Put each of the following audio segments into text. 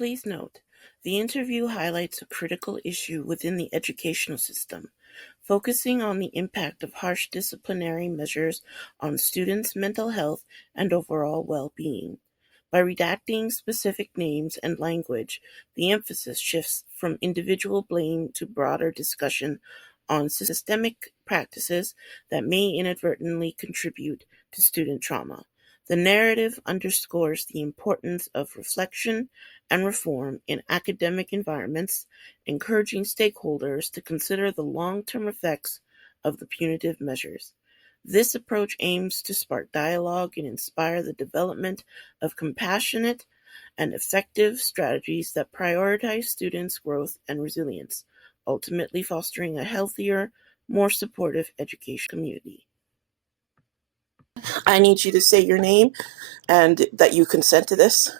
Please note, the interview highlights a critical issue within the educational system, focusing on the impact of harsh disciplinary measures on students' mental health and overall well-being. By redacting specific names and language, the emphasis shifts from individual blame to broader discussion on systemic practices that may inadvertently contribute to student trauma. The narrative underscores the importance of reflection and reform in academic environments, encouraging stakeholders to consider the long-term effects of the punitive measures. This approach aims to spark dialogue and inspire the development of compassionate and effective strategies that prioritize students' growth and resilience, ultimately fostering a healthier, more supportive education community. I need you to say your name and that you consent to this.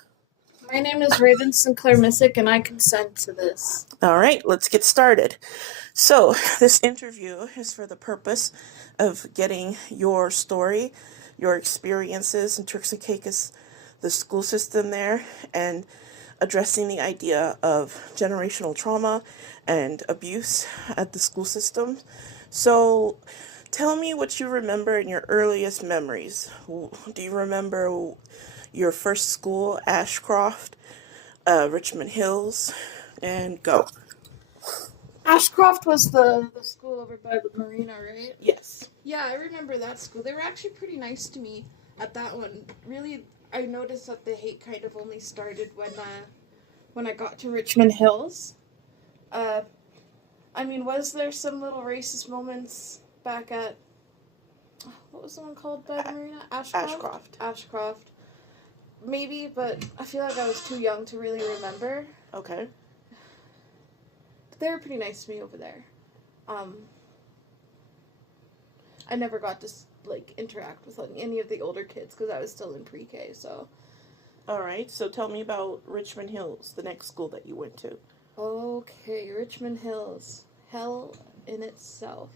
My name is Raven Sinclair Missick, and I consent to this. All right, let's get started. So, this interview is for the purpose of getting your story, your experiences in Turks and Caicos, the school system there, and addressing the idea of generational trauma and abuse at the school system. So, tell me what you remember in your earliest memories. Do you remember your first school, Ashcroft, Richmond Hills, and go. Ashcroft was the school over by the marina, right? Yes. Yeah, I remember that school. They were actually pretty nice to me at that one. Really, I noticed that the hate kind of only started when I got to Richmond Hills. Was there some little racist moments back at, what was the one called by the marina? Ashcroft. Maybe, but I feel like I was too young to really remember. Okay. But they were pretty nice to me over there. I never got to interact with any of the older kids because I was still in pre-K. So. All right. So tell me about Richmond Hills, the next school that you went to. Okay, Richmond Hills, hell in itself.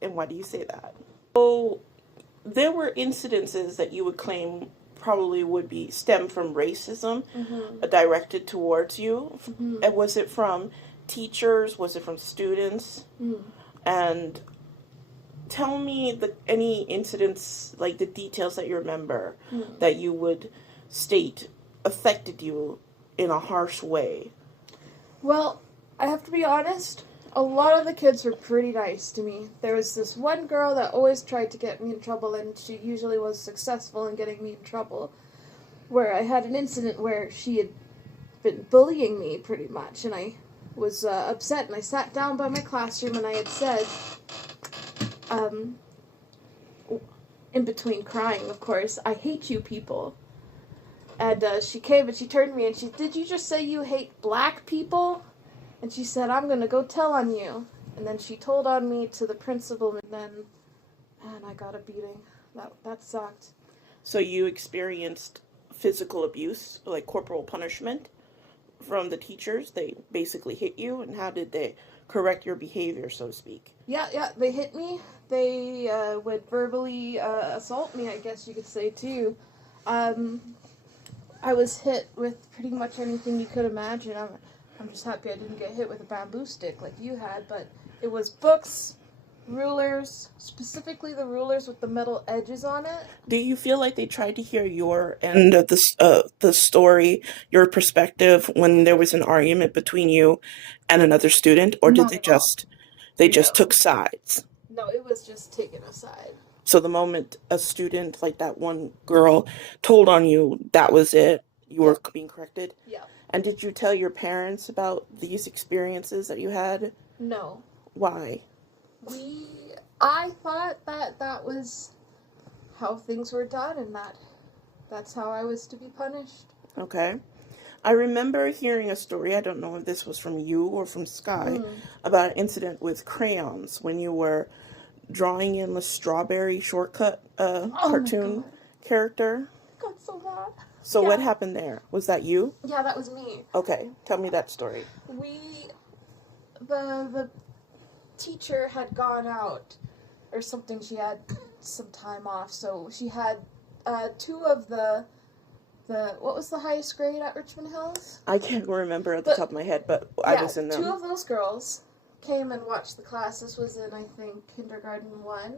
And why do you say that? So there were incidences that you would claim probably would be stem from racism directed towards you. Mm-hmm. And was it from teachers? Was it from students? And tell me any incidents, like the details that you remember that you would state affected you in a harsh way. Well, I have to be honest, a lot of the kids were pretty nice to me. There was this one girl that always tried to get me in trouble, and she usually was successful in getting me in trouble, where I had an incident where she had been bullying me pretty much, and I was upset, and I sat down by my classroom, and I had said, in between crying, of course, "I hate you people." And she came and she turned to me and "Did you just say you hate black people?" And she said, "I'm going to go tell on you." And then she told on me to the principal, and I got a beating. That sucked. So you experienced physical abuse, like corporal punishment from the teachers? They basically hit you, and how did they correct your behavior, so to speak? Yeah, they hit me. They would verbally assault me, I guess you could say, too. I was hit with pretty much anything you could imagine. I'm just happy I didn't get hit with a bamboo stick like you had, but it was books, rulers, specifically the rulers with the metal edges on it. Do you feel like they tried to hear your end of the story, your perspective, when there was an argument between you and another student, or did they just took sides? No, it was just taken aside. So the moment a student, like that one girl, told on you, that was it? You were being corrected? Yeah. And did you tell your parents about these experiences that you had? No. Why? I thought that was how things were done, and that's how I was to be punished. Okay. I remember hearing a story, I don't know if this was from you or from Sky, about an incident with crayons when you were drawing in the Strawberry Shortcut cartoon character. I got so bad. So what happened there? Was that you? Yeah, that was me. Okay, tell me that story. The teacher had gone out or something. She had some time off, so she had two of the what was the highest grade at Richmond Hills? I can't remember at the top of my head, but I was in them. Two of those girls came and watched the class. This was in, I think, kindergarten 1,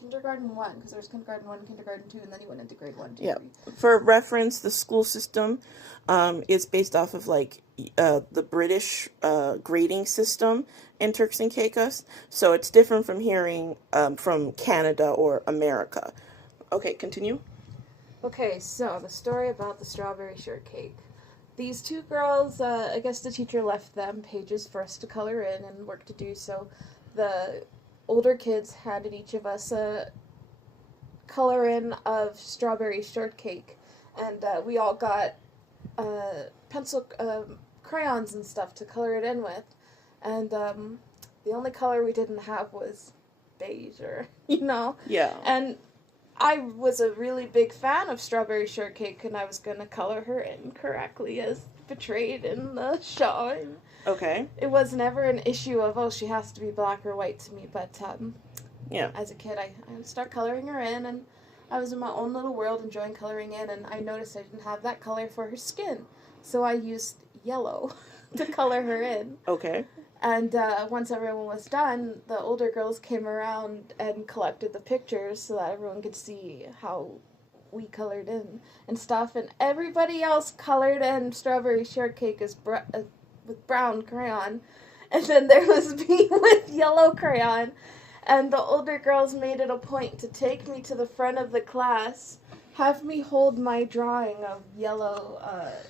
kindergarten 1, because there was kindergarten 1, kindergarten 2, and then he went into grade 1, 2, 3. For reference, the school system is based off of, like, the British grading system in Turks and Caicos, so it's different from hearing from Canada or America. Okay, continue. Okay, so the story about the strawberry shortcake. These two girls, I guess the teacher left them pages for us to color in and work to do, so the older kids handed each of us a color in of strawberry shortcake, and we all got pencil crayons and stuff to color it in with, and the only color we didn't have was beige, or Yeah. And I was a really big fan of strawberry shortcake, and I was going to color her in correctly as portrayed in the show. Okay. It was never an issue of, oh, she has to be black or white to me, but as a kid, I would start coloring her in, and I was in my own little world enjoying coloring in, and I noticed I didn't have that color for her skin, so I used yellow to color her in. Okay. And once everyone was done, the older girls came around and collected the pictures so that everyone could see how we colored in and stuff. And everybody else colored in strawberry shortcake with brown crayon. And then there was me with yellow crayon. And the older girls made it a point to take me to the front of the class, have me hold my drawing of yellow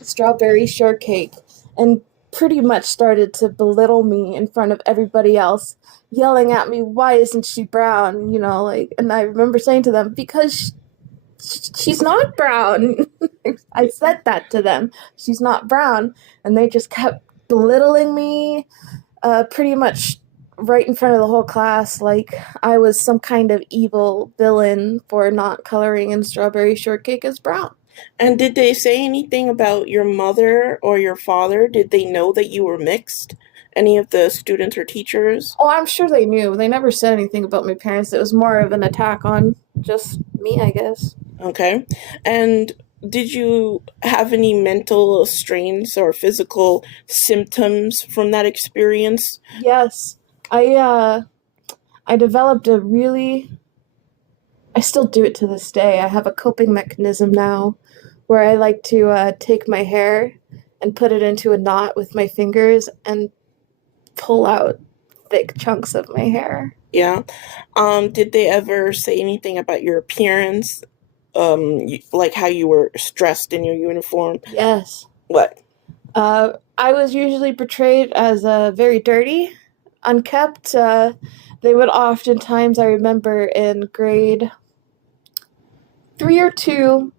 strawberry shortcake, and pretty much started to belittle me in front of everybody else, yelling at me, why isn't she brown, and I remember saying to them, because she's not brown. I said that to them, she's not brown, and they just kept belittling me, pretty much right in front of the whole class, like I was some kind of evil villain for not coloring in strawberry shortcake as brown. And did they say anything about your mother or your father? Did they know that you were mixed? Any of the students or teachers? Oh, I'm sure they knew. They never said anything about my parents. It was more of an attack on just me, I guess. Okay. And did you have any mental strains or physical symptoms from that experience? Yes. I developed I still do it to this day. I have a coping mechanism now where I like to take my hair and put it into a knot with my fingers and pull out thick chunks of my hair. Yeah. Did they ever say anything about your appearance? Like how you were dressed in your uniform? Yes. What? I was usually portrayed as very dirty, unkept. They would oftentimes, I remember in grade 3 or 2,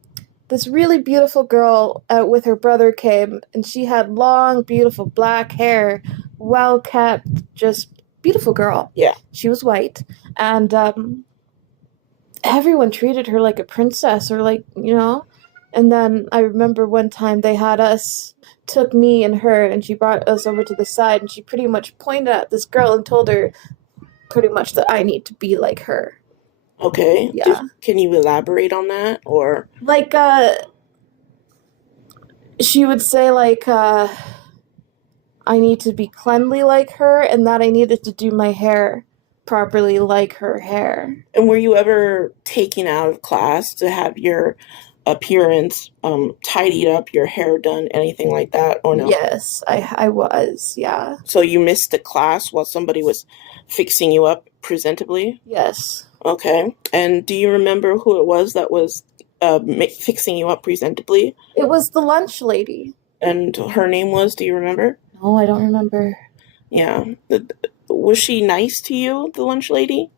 this really beautiful girl with her brother came, and she had long, beautiful black hair, well kept, just beautiful girl. Yeah. She was white, and everyone treated her like a princess, or and then I remember one time they took me and her, and she brought us over to the side, and she pretty much pointed at this girl and told her pretty much that I need to be like her. Okay. Yeah. Can you elaborate on that, or? Like, she would say, like, I need to be cleanly like her, and that I needed to do my hair properly like her hair. And were you ever taken out of class to have your appearance tidied up, your hair done, anything like that, or no? Yes, I was, yeah. So you missed the class while somebody was fixing you up presentably? Yes. Okay. And do you remember who it was that was fixing you up presentably? It was the lunch lady. And her name was, do you remember? No, I don't remember. Yeah. Was she nice to you, the lunch lady?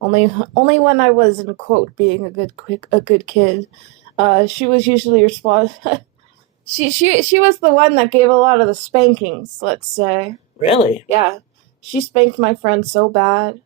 Only when I was, in quote, being a good kid. She was usually responsible. She was the one that gave a lot of the spankings, let's say. Really? Yeah. She spanked my friend so bad.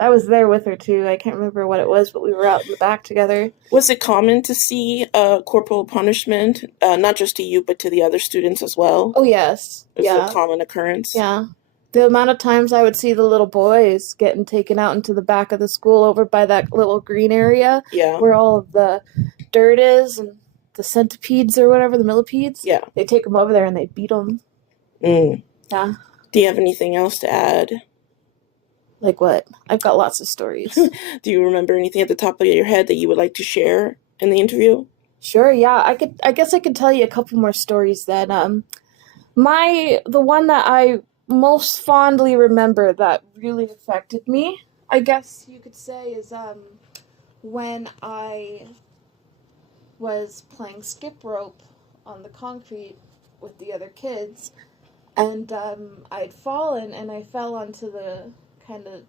I was there with her, too. I can't remember what it was, but we were out in the back together. Was it common to see corporal punishment, not just to you, but to the other students as well? Oh, yes. It was a common occurrence? Yeah. The amount of times I would see the little boys getting taken out into the back of the school over by that little green area, yeah, where all of the dirt is and the centipedes or whatever, the millipedes. Yeah. They take them over there and they beat them. Mm. Yeah. Do you have anything else to add? Like what? I've got lots of stories. Do you remember anything at the top of your head that you would like to share in the interview? Sure, yeah. I guess I could tell you a couple more stories that the one that I most fondly remember that really affected me, I guess you could say, is when I was playing skip rope on the concrete with the other kids, and I'd fallen and I fell onto the kind of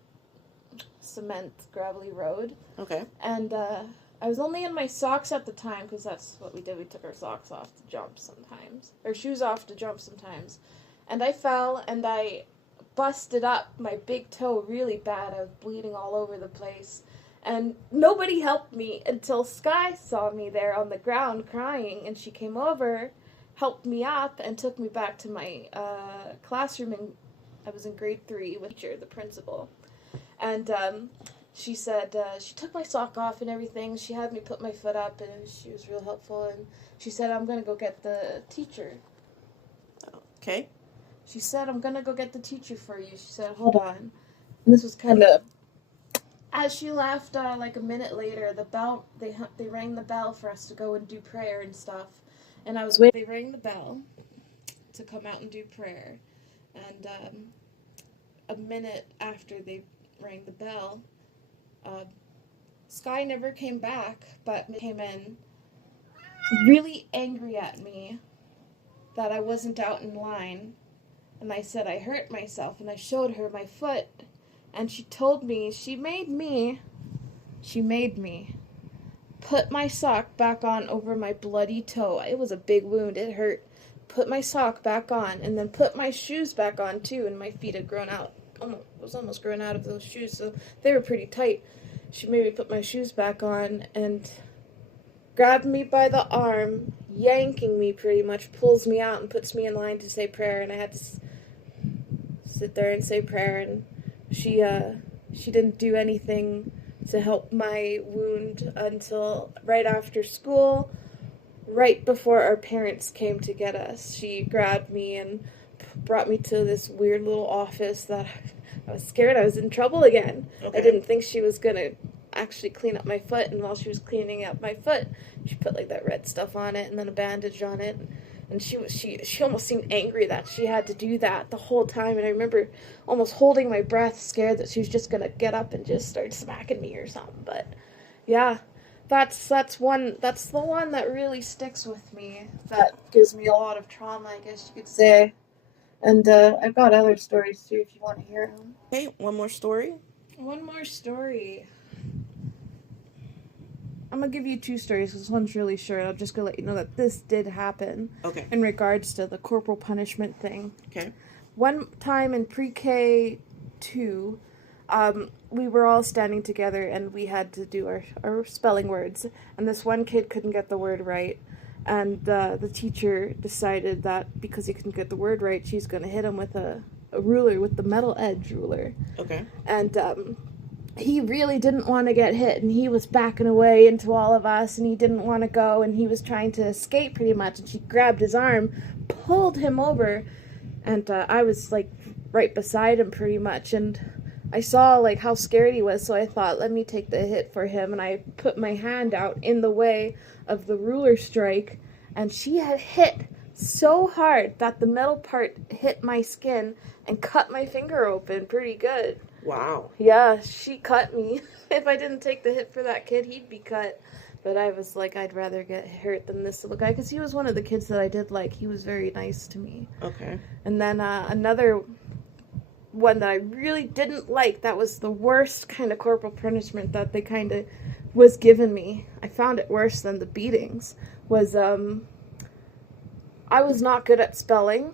cement gravelly road. Okay. And I was only in my socks at the time, because that's what we did. We took our socks off to jump sometimes, or shoes off to jump sometimes. And I fell and I busted up my big toe really bad. I was bleeding all over the place. And nobody helped me until Sky saw me there on the ground crying, and she came over, helped me up, and took me back to my classroom. And I was in grade 3 with the principal. And she said, she took my sock off and everything. She had me put my foot up, and she was real helpful. And she said, I'm going to go get the teacher. Okay. She said, I'm going to go get the teacher for you. She said, hold on. And this was kind of, as she left, like a minute later, the bell, they rang the bell for us to go and do prayer and stuff. And I was waiting. They rang the bell to come out and do prayer. And a minute after they rang the bell, Sky never came back, but came in really angry at me that I wasn't out in line. And I said I hurt myself, and I showed her my foot. And she told me, she made me put my sock back on over my bloody toe. It was a big wound, it hurt. Put my sock back on, and then put my shoes back on too, and my feet had grown out. Was almost grown out of those shoes, so they were pretty tight. She made me put my shoes back on and grabbed me by the arm, yanking me pretty much, pulls me out and puts me in line to say prayer, and I had to sit there and say prayer. And she didn't do anything to help my wound until right after school, right before our parents came to get us. She grabbed me and brought me to this weird little office that I was scared I was in trouble again. Okay. I didn't think she was going to actually clean up my foot, and while she was cleaning up my foot, she put like that red stuff on it and then a bandage on it. And she almost seemed angry that she had to do that the whole time. And I remember almost holding my breath, scared that she was just going to get up and just start smacking me or something. But yeah, that's the one that really sticks with me. That gives me a lot of trauma, I guess you could say. And I've got other stories too if you want to hear them. Okay, one more story. One more story. I'm going to give you 2 stories because this one's really short. I'm just going to let you know that this did happen. Okay. In regards to the corporal punishment thing. Okay. One time in pre-K 2, we were all standing together and we had to do our spelling words. And this one kid couldn't get the word right. And the teacher decided that because he couldn't get the word right, she's going to hit him with a ruler, with the metal edge ruler. Okay. And he really didn't want to get hit, and he was backing away into all of us, and he didn't want to go, and he was trying to escape pretty much, and she grabbed his arm, pulled him over, and I was like right beside him pretty much, and I saw like how scared he was, so I thought, let me take the hit for him, and I put my hand out in the way of the ruler strike, and she had hit so hard that the metal part hit my skin and cut my finger open pretty good. Wow. Yeah, she cut me. If I didn't take the hit for that kid, he'd be cut. But I was like, I'd rather get hurt than this little guy, because he was one of the kids that I did like. He was very nice to me. Okay. And then another one that I really didn't like, that was the worst kind of corporal punishment that they kind of was giving me. I found it worse than the beatings. Was I was not good at spelling.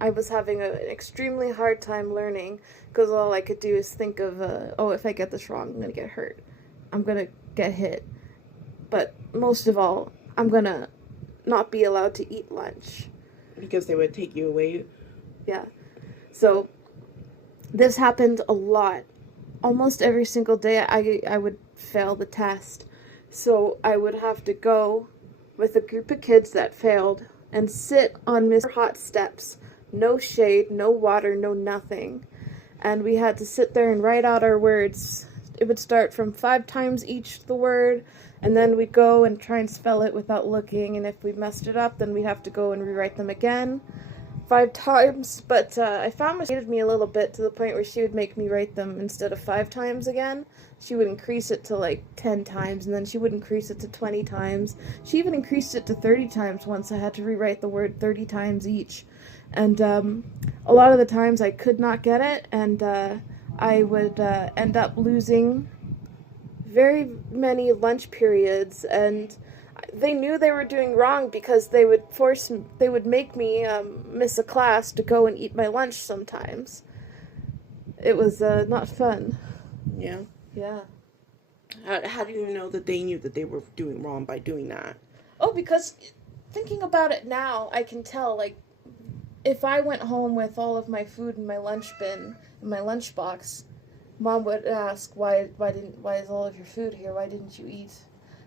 I was having an extremely hard time learning, because all I could do is think of, if I get this wrong, I'm going to get hurt. I'm going to get hit. But most of all, I'm going to not be allowed to eat lunch. Because they would take you away? Yeah. So, this happened a lot. Almost every single day I would fail the test. So I would have to go with a group of kids that failed and sit on Mr. Hot steps. No shade, no water, no nothing. And we had to sit there and write out our words. It would start from 5 times each the word, and then we'd go and try and spell it without looking. And if we messed it up, then we'd have to go and rewrite them again 5 times. But I found she hated me a little bit to the point where she would make me write them instead of 5 times again. She would increase it to like 10 times, and then she would increase it to 20 times. She even increased it to 30 times once. I had to rewrite the word 30 times each. And a lot of the times I could not get it, and I would end up losing very many lunch periods, and they knew they were doing wrong because they would make me miss a class to go and eat my lunch sometimes. It was not fun. Yeah. Yeah. How do you know that they knew that they were doing wrong by doing that? Oh, because thinking about it now, I can tell, like, if I went home with all of my food in my lunch bin, in my lunchbox, Mom would ask, why is all of your food here? Why didn't you eat?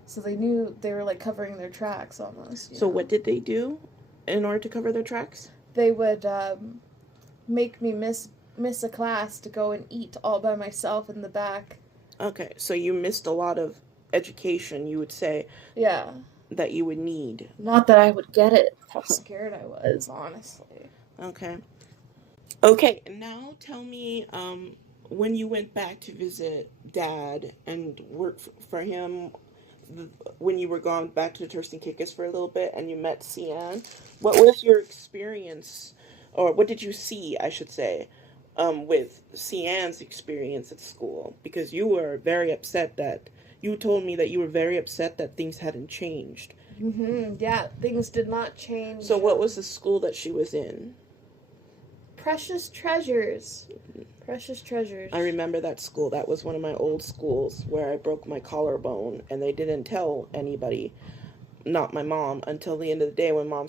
So they knew they were like covering their tracks almost. So what did they do in order to cover their tracks? They would make me miss a class to go and eat all by myself in the back. Okay, so you missed a lot of education, you would say, Yeah. that you would need. Not that I would get it. How scared I was, honestly. Okay. Okay, now tell me, when you went back to visit Dad and work for him, when you were gone back to the Turks and Caicos for a little bit and you met Cian, what was your experience, or what did you see, I should say, with Cian's experience at school? Because you were very upset that, you told me that you were very upset that things hadn't changed. Yeah, things did not change. So what was the school that she was in? Precious treasures. Precious treasures. I remember that school. That was one of my old schools where I broke my collarbone, and they didn't tell anybody, not my mom, until the end of the day when Mom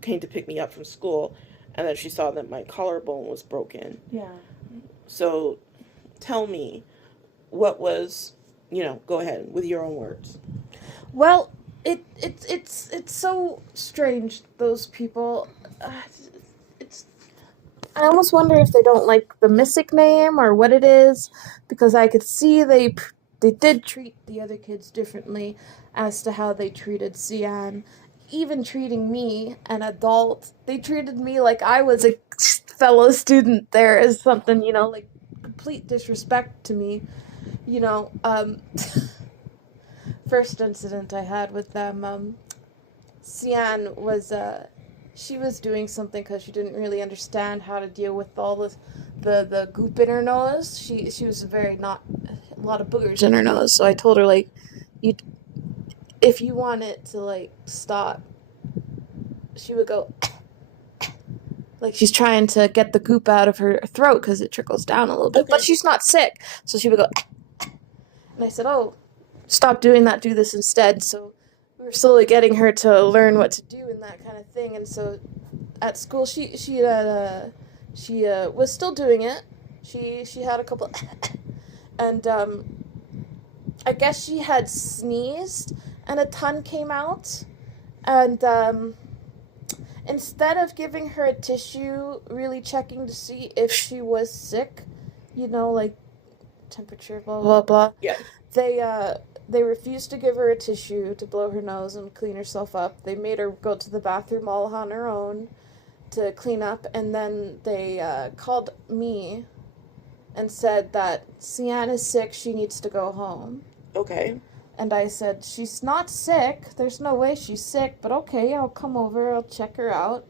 came to pick me up from school, and then she saw that my collarbone was broken. Yeah. So tell me, what was, go ahead with your own words. Well, it's so strange, those people. It's I almost wonder if they don't like the Mystic name or what it is, because I could see they did treat the other kids differently as to how they treated Cian. Even treating me, an adult, they treated me like I was a fellow student there as something, like complete disrespect to me. You know, first incident I had with them, Cian was she was doing something because she didn't really understand how to deal with all the goop in her nose. She was very not a lot of boogers in her nose. So I told her, like, you if you want it to like stop, she would go like she's trying to get the goop out of her throat because it trickles down a little bit. Okay. But she's not sick, so she would go. And I said, "Oh, stop doing that. Do this instead." So we were slowly getting her to learn what to do and that kind of thing. And so at school, she was still doing it. She had a couple, and I guess she had sneezed and a ton came out, and instead of giving her a tissue, really checking to see if she was sick, like temperature, blah blah blah. Yeah. They refused to give her a tissue to blow her nose and clean herself up. They made her go to the bathroom all on her own to clean up, and then they called me and said that Cian is sick, she needs to go home. Okay. And I said, she's not sick. There's no way she's sick, but okay, I'll come over, I'll check her out.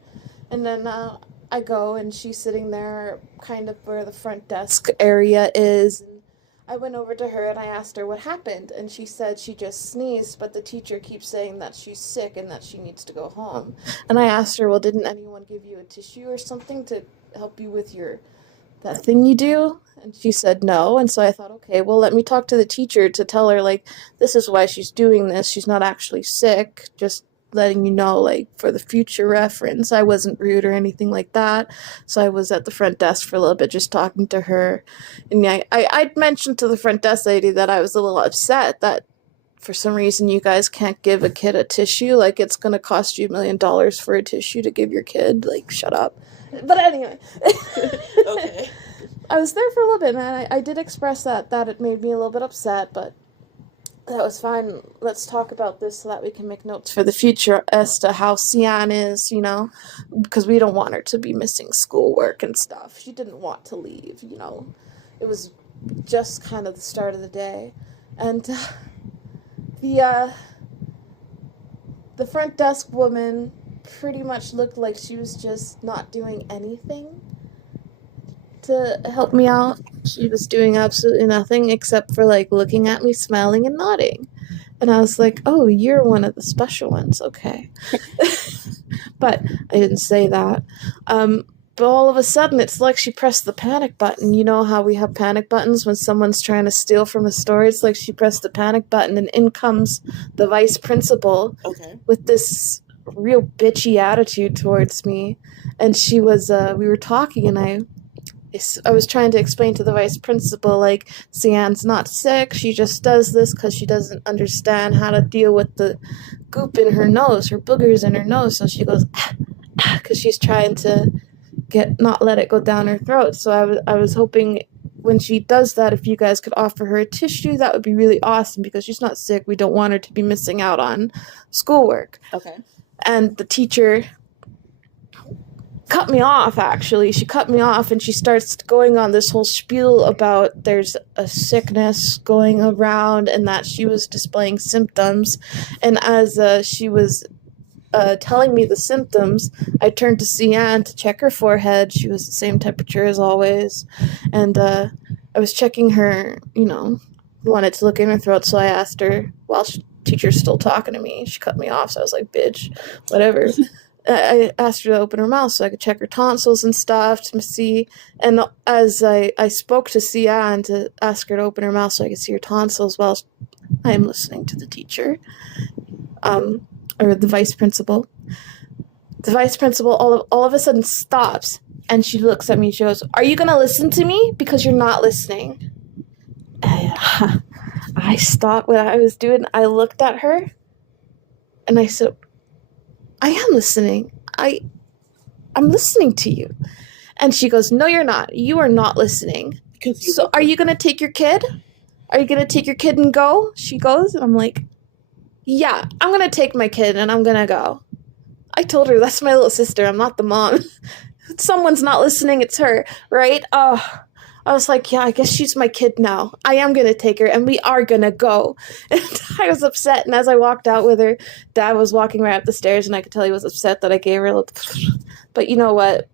And then I go, and she's sitting there kind of where the front desk area is. And I went over to her and I asked her what happened. And she said she just sneezed, but the teacher keeps saying that she's sick and that she needs to go home. And I asked her, well, didn't anyone give you a tissue or something to help you with that thing you do? And she said no. And so I thought, okay, well, let me talk to the teacher to tell her, like, this is why she's doing this. She's not actually sick, just letting you know, like, for the future reference. I wasn't rude or anything like that. So I was at the front desk for a little bit just talking to her. And I'd mentioned to the front desk lady that I was a little upset that for some reason you guys can't give a kid a tissue. Like, it's going to cost you $1 million for a tissue to give your kid. Like, shut up. But anyway. Okay. I was there for a little bit, man. I did express that it made me a little bit upset, but that was fine. Let's talk about this so that we can make notes for the future as to how Sian is, you know, because we don't want her to be missing schoolwork and stuff. She didn't want to leave, you know. It was just kind of the start of the day. And the front desk woman pretty much looked like she was just not doing anything to help me out. She was doing absolutely nothing except for, like, looking at me, smiling, and nodding. And I was like, oh, you're one of the special ones, okay. But I didn't say that. But all of a sudden, it's like she pressed the panic button. You know how we have panic buttons when someone's trying to steal from a store? It's like she pressed the panic button, and in comes the vice principal with this real bitchy attitude towards me. And she was, we were talking, and I was trying to explain to the vice principal, like, Sian's not sick, she just does this because she doesn't understand how to deal with the goop in her nose, her boogers in her nose, so she goes, because she's trying to not let it go down her throat. So I was hoping when she does that, if you guys could offer her a tissue, that would be really awesome, because she's not sick, we don't want her to be missing out on schoolwork. Okay. And the teacher cut me off, actually. She cut me off, and she starts going on this whole spiel about there's a sickness going around and that she was displaying symptoms. And as she was telling me the symptoms, I turned to Sian to check her forehead. She was the same temperature as always. And I was checking her, you know, wanted to look in her throat, so I asked her while teacher's still talking to me. She cut me off, so I was like, bitch, whatever. I asked her to open her mouth so I could check her tonsils and stuff to see. And as I spoke to Sian to ask her to open her mouth so I could see her tonsils while I am listening to the teacher, or the vice principal. The vice principal all of a sudden stops, and she looks at me and she goes, are you going to listen to me? Because you're not listening. And I stopped what I was doing. I looked at her, and I said, I am listening. I'm listening to you. And she goes, no, you're not. You are not listening. So are you going to take your kid? Are you going to take your kid and go? She goes, and I'm like, yeah, I'm going to take my kid and I'm going to go. I told her that's my little sister. I'm not the mom. If someone's not listening, it's her, right? I was like, yeah, I guess she's my kid now. I am going to take her, and we are going to go. And I was upset, and as I walked out with her, Dad was walking right up the stairs, and I could tell he was upset that I gave her a little... But you know what?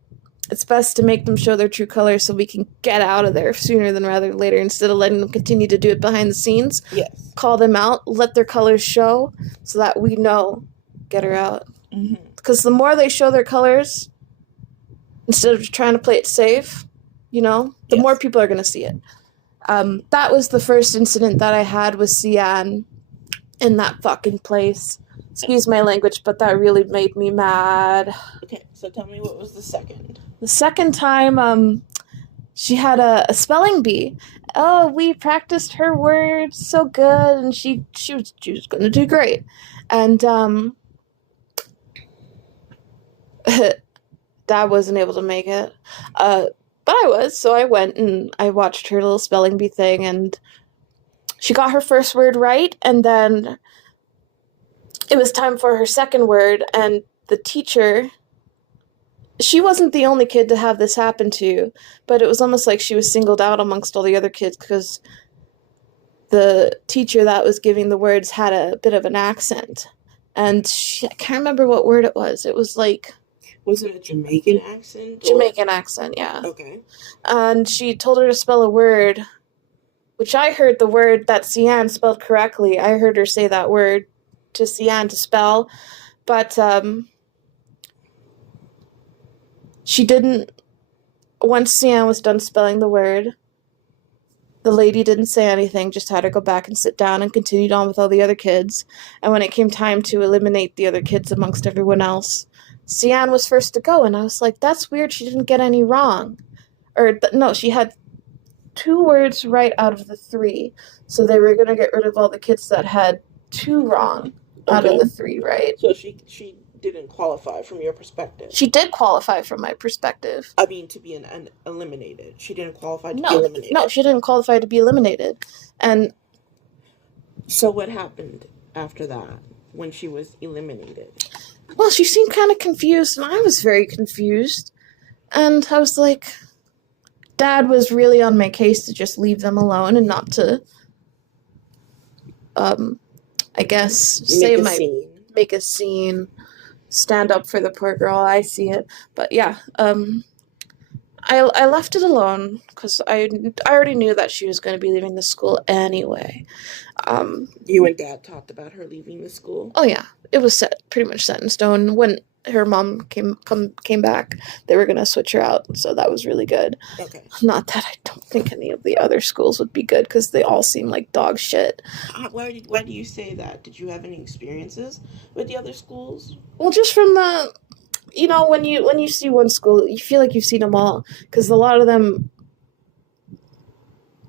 It's best to make them show their true colors so we can get out of there sooner than rather later, instead of letting them continue to do it behind the scenes. Yes. Call them out, let their colors show, so that we know, get her out. Because the more they show their colors, instead of trying to play it safe... You know, the more people are going to see it. That was the first incident that I had with Sian in that fucking place. Excuse my language, but that really made me mad. Okay, so tell me, what was the second? The second time, she had a spelling bee. Oh, we practiced her words so good, and she was going to do great. And Dad wasn't able to make it. But I was, so I went and I watched her little spelling bee thing, and she got her first word right, and then it was time for her second word, and the teacher, she wasn't the only kid to have this happen to, but it was almost like she was singled out amongst all the other kids, because the teacher that was giving the words had a bit of an accent, and I can't remember what word it was. It was like... Was it a Jamaican accent? Jamaican accent, yeah. Okay. And she told her to spell a word, which I heard the word that Sian spelled correctly. I heard her say that word to Sian to spell, but she didn't. Once Sian was done spelling the word, the lady didn't say anything, just had her go back and sit down and continued on with all the other kids. And when it came time to eliminate the other kids amongst everyone else, Sian was first to go, and I was like, that's weird, she didn't get any wrong. No, she had 2 words right out of the 3, so they were going to get rid of all the kids that had 2 wrong out of the 3 right. So she didn't qualify from your perspective. She did qualify from my perspective. I mean, to be an eliminated. She didn't qualify to be No, eliminated. no, she didn't qualify to be eliminated. And So what happened after that when she was eliminated? well, she seemed kind of confused, and I was very confused. And I was like, Dad was really on my case to just leave them alone and not to, I guess, make a scene, stand up for the poor girl. I see it. But yeah, I left it alone because I already knew that she was going to be leaving the school anyway. You and Dad talked about her leaving the school? Oh yeah, it was pretty much set in stone. When her mom came back, they were going to switch her out, so that was really good. Okay. Not that I don't think any of the other schools would be good, because they all seem like dog shit. Why do you say that? Did you have any experiences with the other schools? Well, just from the, when you see one school, you feel like you've seen them all, because a lot of them,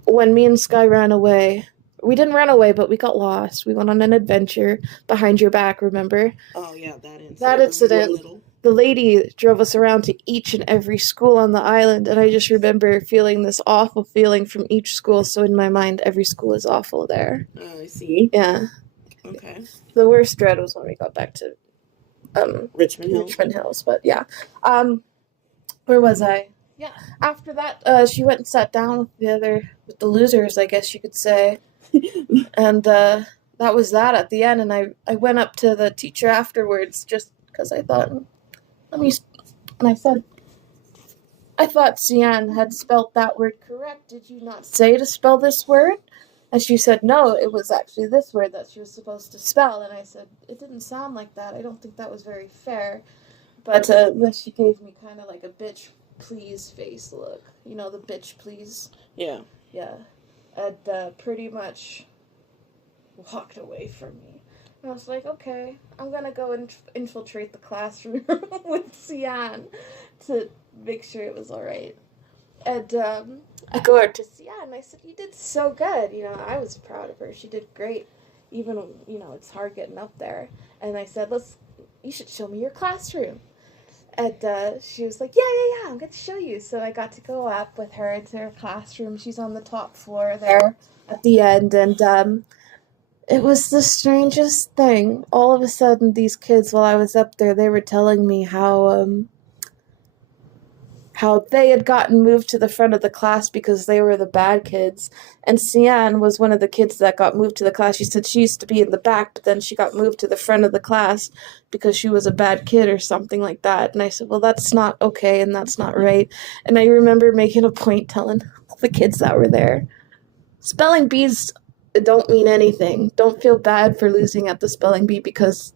when me and Sky ran away, we didn't run away, but we got lost. We went on an adventure behind your back, remember? Oh, yeah, that incident. That incident, the lady drove us around to each and every school on the island, and I just remember feeling this awful feeling from each school, so in my mind, every school is awful there. Oh, I see. Yeah. Okay. The worst dread was when we got back to Richmond Hills, but yeah. Where was I? Yeah. After that, she went and sat down with the losers, I guess you could say. And that was that at the end, and I went up to the teacher afterwards just because I thought, and I said, I thought Sian had spelled that word correct. Did you not say to spell this word? And she said, no, it was actually this word that she was supposed to spell. And I said, it didn't sound like that. I don't think that was very fair. But then she gave me kind of like a bitch please face look. You know, the bitch please? Yeah. Yeah. And pretty much walked away from me. And I was like, okay, I'm going to go and infiltrate the classroom with Sian to make sure it was all right. And I go over to Sian and I said, you did so good. I was proud of her. She did great. Even, it's hard getting up there. And I said, you should show me your classroom. And she was like, yeah, I'm going to show you. So I got to go up with her into her classroom. She's on the top floor there at the end. And it was the strangest thing. All of a sudden, these kids, while I was up there, they were telling me how they had gotten moved to the front of the class because they were the bad kids. And Sian was one of the kids that got moved to the class. She said she used to be in the back, but then she got moved to the front of the class because she was a bad kid or something like that. And I said, well, that's not okay and that's not right. And I remember making a point telling all the kids that were there, spelling bees don't mean anything. Don't feel bad for losing at the spelling bee because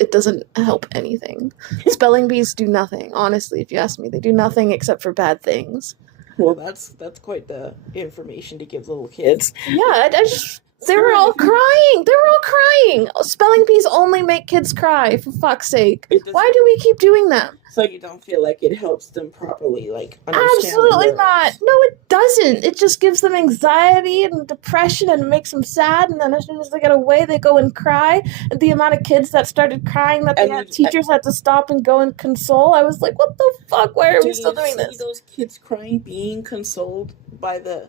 it doesn't help anything. Spelling bees do nothing, honestly, if you ask me. They do nothing except for bad things. Well, that's quite the information to give little kids. Yeah, they were all crying. Spelling bees only make kids cry, for fuck's sake. Why do we keep doing them? So you don't feel like it helps them properly, understand Absolutely not. No, it doesn't. It just gives them anxiety and depression and makes them sad, and then as soon as they get away, they go and cry. And the amount of kids that started crying that teachers had to stop and go and console, I was like, what the fuck? Why are we still doing this? Do you see those kids crying being consoled by the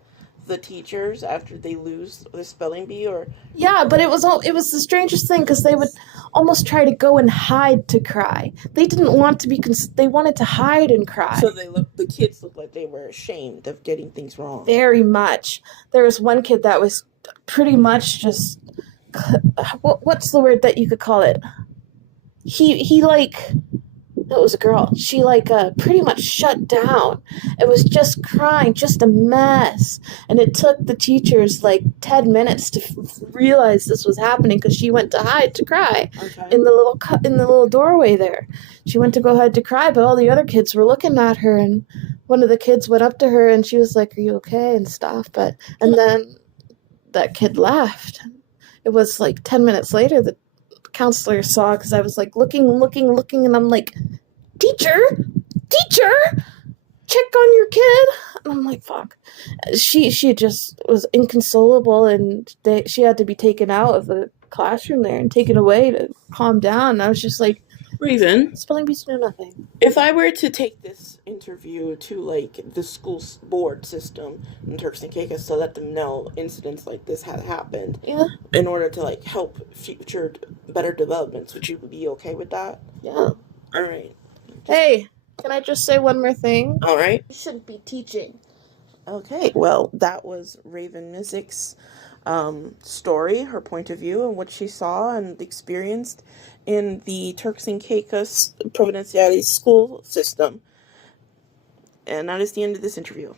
teachers after they lose the spelling bee? Or yeah, but it was the strangest thing because they would almost try to go and hide to cry. They didn't want to be they wanted to hide and cry. So the kids looked like they were ashamed of getting things wrong. Very much. There was one kid that was pretty much just what's the word that you could call it? He like, it was a girl. She pretty much shut down. It was just crying, just a mess. And it took the teachers 10 minutes to realize this was happening because she went to hide to cry in the little doorway there. She went to go hide to cry, but all the other kids were looking at her, and one of the kids went up to her and she was like, "Are you okay?" and stuff. And then that kid left. It was 10 minutes later the counselor saw, because I was looking, and I'm like, teacher, check on your kid. And I'm like, fuck. She just was inconsolable, and she had to be taken out of the classroom there and take it away to calm down. I was just like, Raven, spelling bees do nothing. if I were to take this interview to like the school board system in Turks and Caicos to let them know incidents like this had happened, Yeah, in order to like help future better developments, would you be okay with that? yeah. All right. Hey, can I just say one more thing? All right. You shouldn't be teaching. Okay. Well, that was Raven Missick's story, her point of view, and what she saw and experienced in the Turks and Caicos Providenciales school system. And that is the end of this interview.